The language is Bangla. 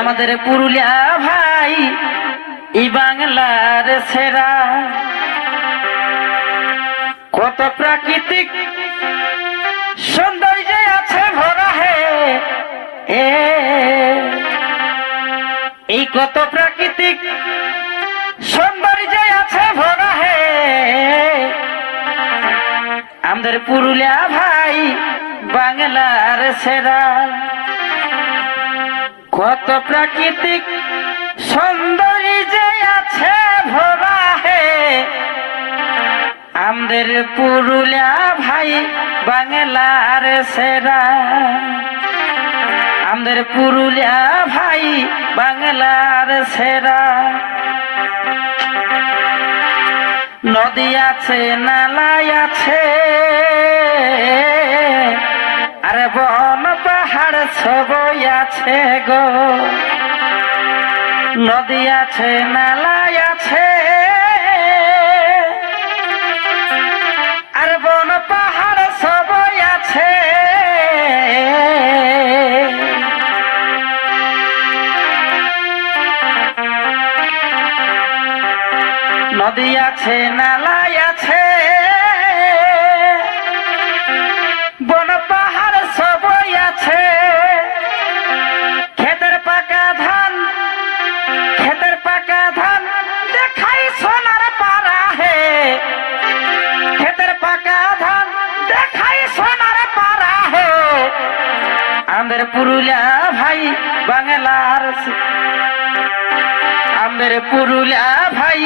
আমাদের পুরুলিয়া ভাই এই বাংলার সেরা, কত প্রাকৃতিক সৌন্দর্য আছে ভরা হে, এই কত প্রাকৃতিক সৌন্দর্য আছে ভরা হে, আমাদের পুরুলিয়া ভাই বাংলার সেরা, কত প্রাকৃতিক সৌন্দর্য আছে ভরা হে, আমাদের পুরুলিয়া ভাই বাংলার সেরা, আমাদের পুরুলিয়া ভাই বাংলার সেরা। নদী আছে, নালাই আছে, আর বন পাহাড় সবই আছে গো। নদী আছে, নালাই আছে, আর বন পাহাড় সবই আছে। নদী আছে, নালাই আছে, বন পাহাড় সবই আছে। ক্ষেতের পাকা ধান, ক্ষেতের পাকা ধান দেখাই সোনার পাড়া হে, ক্ষেতের পাকা ধান দেখাই সোনার পাড়া হে, আমাদের পুরুলিয়া ভাই বাংলার, আমাদের পুরুলিয়া ভাই